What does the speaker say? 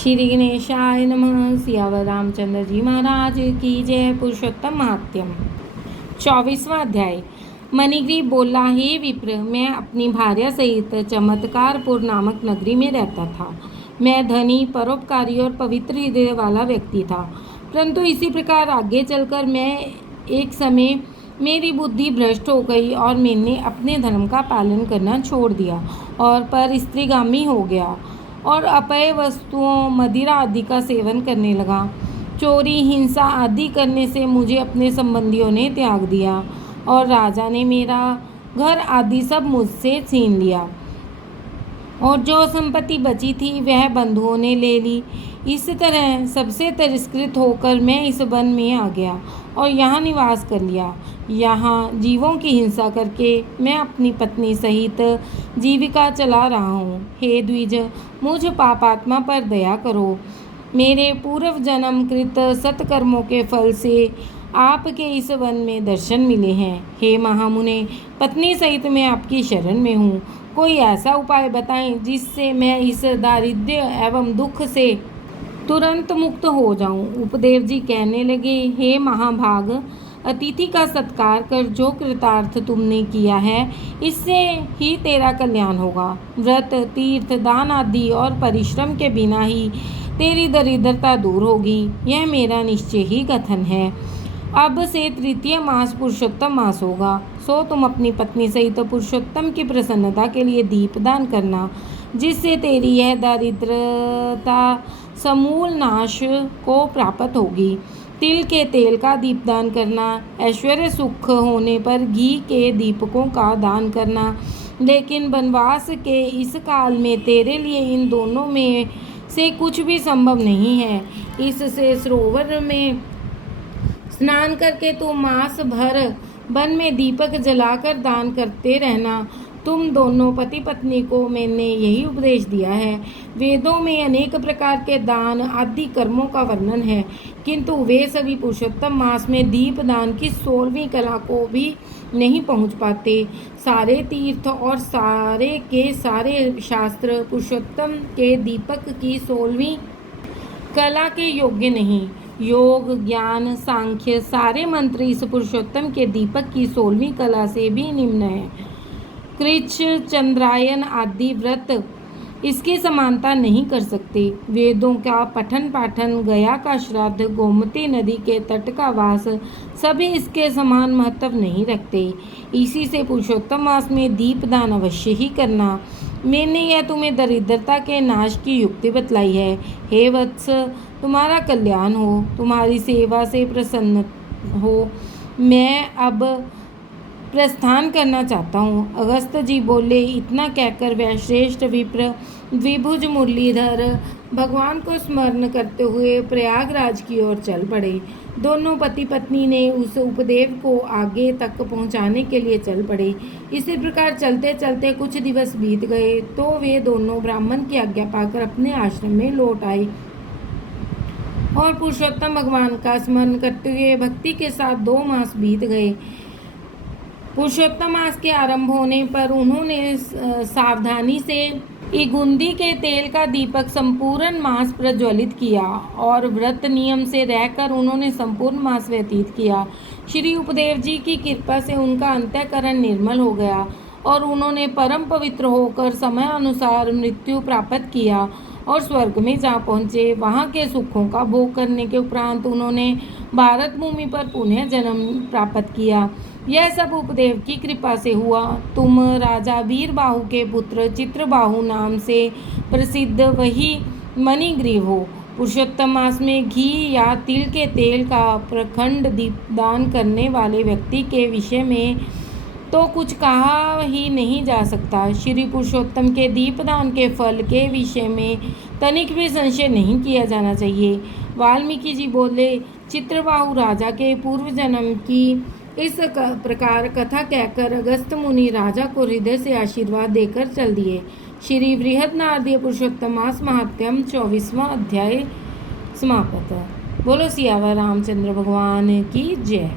श्री गणेशाय नमः। सियावर रामचंद्र जी महाराज की जय। पुरुषोत्तम महात्म्य 24वां अध्याय। मणिग्रीव बोला, हे विप्र, मैं अपनी भार्या सहित चमत्कारपुर नामक नगरी में रहता था। मैं धनी, परोपकारी और पवित्र हृदय वाला व्यक्ति था। परंतु इसी प्रकार आगे चलकर मैं एक समय मेरी बुद्धि भ्रष्ट हो गई और मैंने अपने धर्म का पालन करना छोड़ दिया और पर स्त्रीगामी हो गया और अपेय वस्तुओं, मदिरा आदि का सेवन करने लगा। चोरी, हिंसा आदि करने से मुझे अपने संबंधियों ने त्याग दिया और राजा ने मेरा घर आदि सब मुझसे छीन लिया और जो संपत्ति बची थी वह बंधुओं ने ले ली। इस तरह सबसे तिरस्कृत होकर मैं इस वन में आ गया और यहाँ निवास कर लिया। यहाँ जीवों की हिंसा करके मैं अपनी पत्नी सहित जीविका चला रहा हूँ। हे द्विज, मुझ पापात्मा पर दया करो। मेरे पूर्व जन्म कृत सत्कर्मों के फल से आपके इस वन में दर्शन मिले हैं। हे महामुने, पत्नी सहित मैं आपकी शरण में हूँ। कोई ऐसा उपाय बताएं जिससे मैं इस दारिद्र्य एवं दुख से तुरंत मुक्त हो जाऊं। उपदेव जी कहने लगे, हे महाभाग, अतिथि का सत्कार कर जो कृतार्थ तुमने किया है इससे ही तेरा कल्याण होगा। व्रत, तीर्थ, दान आदि और परिश्रम के बिना ही तेरी दरिद्रता दूर होगी, यह मेरा निश्चय ही कथन है। अब से तृतीय मास पुरुषोत्तम मास होगा, सो तुम अपनी पत्नी सहित पुरुषोत्तम की प्रसन्नता के लिए दीपदान करना, जिससे तेरी यह दरिद्रता समूल नाश को प्राप्त होगी। तिल के तेल का दीपदान करना, ऐश्वर्य सुख होने पर घी के दीपकों का दान करना, लेकिन वनवास के इस काल में तेरे लिए इन दोनों में से कुछ भी संभव नहीं है। इससे सरोवर में स्नान करके तू मास भर वन में दीपक जलाकर दान करते रहना। तुम दोनों पति पत्नी को मैंने यही उपदेश दिया है। वेदों में अनेक प्रकार के दान आदि कर्मों का वर्णन है, किंतु वे सभी पुरुषोत्तम मास में दीपदान की 16वीं कला को भी नहीं पहुंच पाते। सारे तीर्थ और सारे के सारे शास्त्र पुरुषोत्तम के दीपक की 16वीं कला के योग्य नहीं। योग, ज्ञान, सांख्य सारे मंत्र इस पुरुषोत्तम के दीपक की 16वीं कला से भी निम्न है। कृच्छ, चंद्रायन आदि व्रत इसकी समानता नहीं कर सकते। वेदों का पठन पाठन, गया का श्राद्ध, गोमती नदी के तट का वास सभी इसके समान महत्व नहीं रखते। इसी से पुरुषोत्तम मास में दीपदान अवश्य ही करना। मैंने यह तुम्हें दरिद्रता के नाश की युक्ति बतलाई है। हे वत्स, तुम्हारा कल्याण हो, तुम्हारी सेवा से प्रसन्न हो। मैं अब प्रस्थान करना चाहता हूँ। अगस्त जी बोले। इतना कहकर वह श्रेष्ठ विप्र द्विभुज मुरलीधर भगवान को स्मरण करते हुए प्रयागराज की ओर चल पड़े। दोनों पति पत्नी ने उस उपदेव को आगे तक पहुँचाने के लिए चल पड़े। इसी प्रकार चलते चलते कुछ दिवस बीत गए तो वे दोनों ब्राह्मण की आज्ञा पाकर अपने आश्रम में लौट आए और पुरुषोत्तम भगवान का स्मरण करते हुए भक्ति के साथ 2 मास बीत गए। पुरुषोत्तम मास के आरंभ होने पर उन्होंने सावधानी से इगुंदी के तेल का दीपक संपूर्ण मास प्रज्वलित किया और व्रत नियम से रहकर उन्होंने संपूर्ण मास व्यतीत किया। श्री उपदेव जी की कृपा से उनका अंतःकरण निर्मल हो गया और उन्होंने परम पवित्र होकर समय अनुसार मृत्यु प्राप्त किया और स्वर्ग में जा पहुँचे। वहाँ के सुखों का भोग करने के उपरांत उन्होंने भारत भूमि पर पुनः जन्म प्राप्त किया। यह सब उपदेव की कृपा से हुआ। तुम राजा वीरबाहु के पुत्र चित्रबाहु नाम से प्रसिद्ध वही मणिग्रीव हो। पुरुषोत्तम मास में घी या तिल के तेल का प्रखंड दीपदान करने वाले व्यक्ति के विषय में तो कुछ कहा ही नहीं जा सकता। श्री पुरुषोत्तम के दीपदान के फल के विषय में तनिक भी संशय नहीं किया जाना चाहिए। वाल्मीकि जी बोले, चित्रबाहु राजा के पूर्व जन्म की इस प्रकार कथा कहकर अगस्त मुनि राजा को हृदय से आशीर्वाद देकर चल दिए। श्री बृहदनारदीय पुरुषोत्तम मास महात्म्यम 24वां अध्याय समाप्त। बोलो सियावर रामचंद्र भगवान की जय।